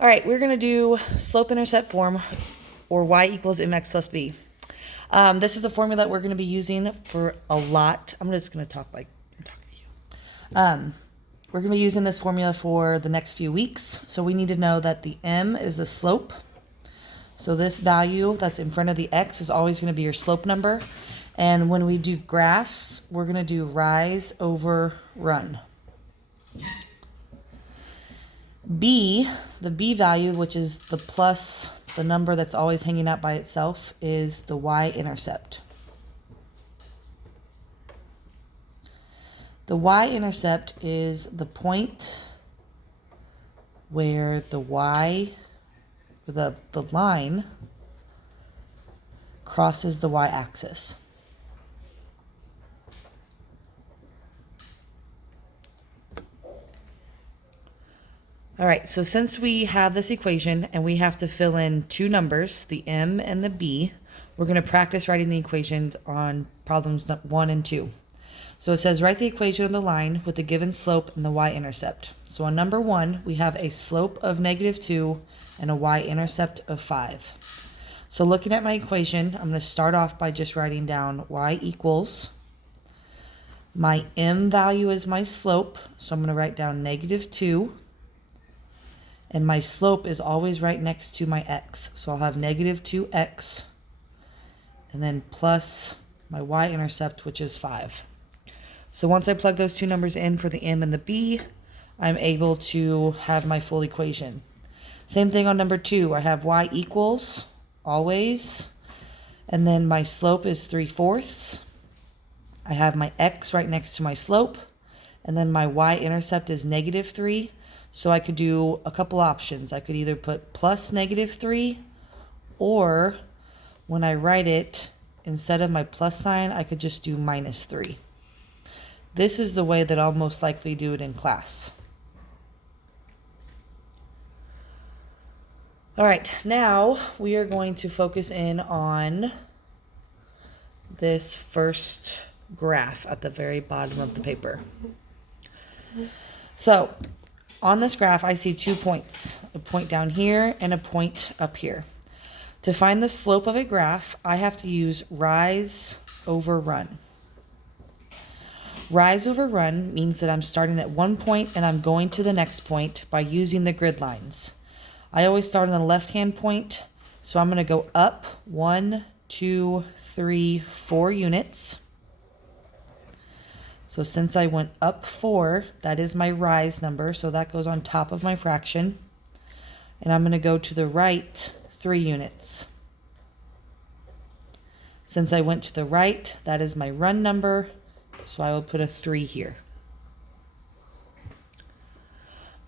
All right, we're going to do slope-intercept form, or y equals mx plus b. This is the formula that we're going to be using for a lot. I'm just going to talk like I'm talking to you. We're going to be using this formula for the next few weeks. So we need to know that the m is the slope. So this value that's in front of the x is always going to be your slope number. And when we do graphs, we're going to do rise over run. B, the B value, which is the plus, the number that's always hanging out by itself, is the y-intercept. The y-intercept is the point where the y, the line, crosses the y-axis. All right, so since we have this equation and we have to fill in two numbers, the m and the b, we're going to practice writing the equations on problems 1 and 2. So it says write the equation of the line with the given slope and the y-intercept. So on number 1, we have a slope of -2 and a y-intercept of 5. So looking at my equation, I'm going to start off by just writing down y equals, my m value is my slope, so I'm going to write down -2. And my slope is always right next to my x. So I'll have -2x. And then plus my y-intercept, which is 5. So once I plug those two numbers in for the m and the b, I'm able to have my full equation. Same thing on number 2. I have y equals, always. And then my slope is 3/4. I have my x right next to my slope. And then my y-intercept is -3. So I could do a couple options. I could either put plus -3, or when I write it, instead of my plus sign, I could just do -3. This is the way that I'll most likely do it in class. All right, now we are going to focus in on this first graph at the very bottom of the paper. So on this graph, I see 2 points, a point down here and a point up here. To find the slope of a graph, I have to use rise over run. Rise over run means that I'm starting at one point and I'm going to the next point by using the grid lines. I always start on the left-hand point, so I'm going to go up 1, 2, 3, 4 units. So since I went up 4, that is my rise number, so that goes on top of my fraction. And I'm going to go to the right 3 units. Since I went to the right, that is my run number, so I will put a 3 here.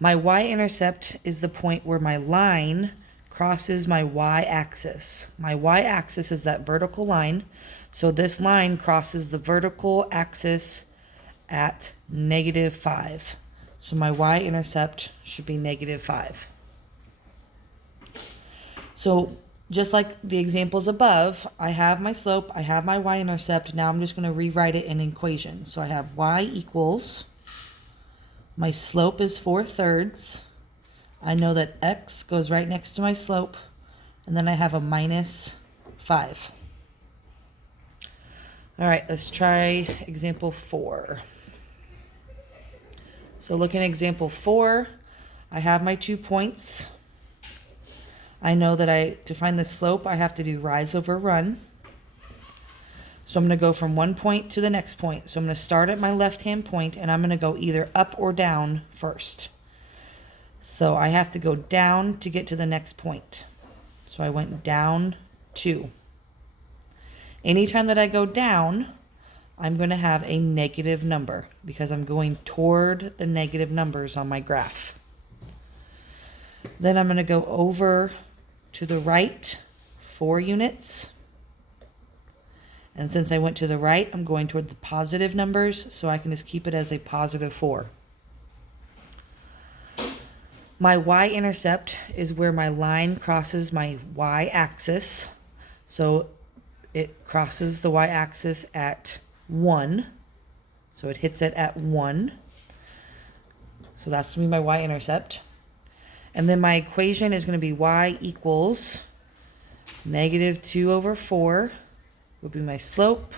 My y-intercept is the point where my line crosses my y-axis. My y-axis is that vertical line, so this line crosses the vertical axis at -5. So my y-intercept should be -5. So just like the examples above, I have my slope, I have my y-intercept. Now I'm just going to rewrite it in equation. So I have y equals, my slope is 4/3. I know that x goes right next to my slope, and then I have a -5. All right, let's try example 4. So looking at example 4, I have my 2 points. I know that to find the slope, I have to do rise over run. So I'm going to go from one point to the next point. So I'm going to start at my left-hand point, and I'm going to go either up or down first. So I have to go down to get to the next point. So I went down 2. Anytime that I go down, I'm going to have a negative number because I'm going toward the negative numbers on my graph. Then I'm going to go over to the right 4 units. And since I went to the right, I'm going toward the positive numbers, so I can just keep it as a +4. My y-intercept is where my line crosses my y-axis. So it crosses the y-axis at 1. So it hits it at 1. So that's going to be my y-intercept. And then my equation is going to be y equals negative 2 over 4 would be my slope.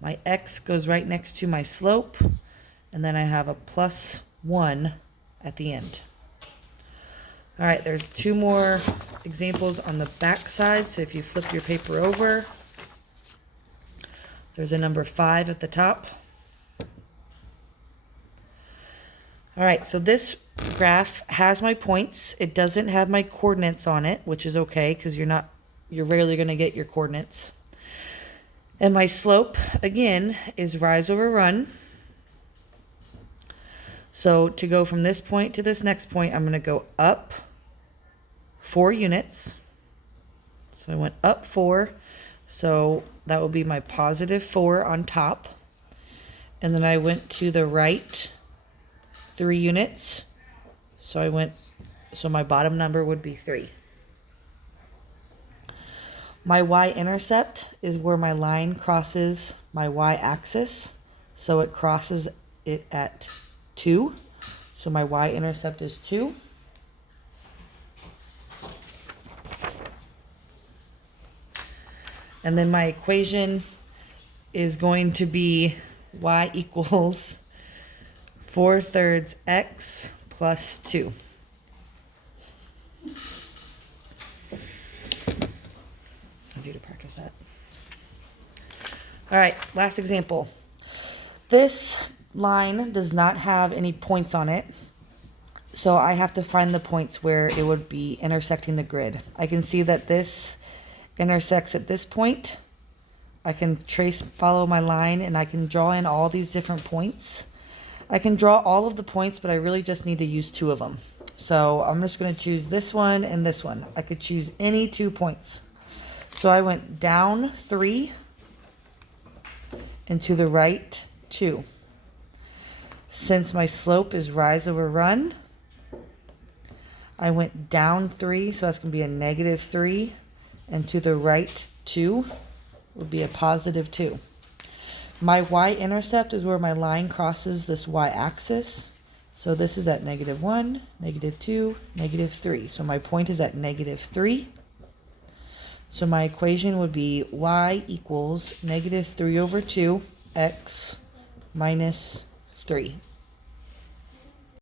My x goes right next to my slope. And then I have a plus 1 at the end. All right, there's 2 more examples on the back side. So if you flip your paper over, there's a number 5 at the top. All right, so this graph has my points. It doesn't have my coordinates on it, which is okay because you're rarely going to get your coordinates. And my slope, again, is rise over run. So to go from this point to this next point, I'm going to go up 4 units. So I went up 4. So that will be my positive 4 on top. And then I went to the right 3 units. So my bottom number would be 3. My y-intercept is where my line crosses my y-axis. So it crosses it at 2. So my y-intercept is 2. And then my equation is going to be y equals 4/3 x plus 2. I need you to practice that. All right, last example. This line does not have any points on it, so I have to find the points where it would be intersecting the grid. I can see that this intersects at this point. I can follow my line, and I can draw in all these different points. I can draw all of the points, but I really just need to use 2 of them. So I'm just going to choose this one and this one. I could choose any 2 points. So I went down 3 and to the right 2. Since my slope is rise over run, I went down 3, so that's going to be a negative 3, and to the right 2 would be a positive 2. My y-intercept is where my line crosses this y-axis. So this is at negative 1, negative 2, negative 3. So my point is at negative 3. So my equation would be y equals negative 3 over 2 x minus 3.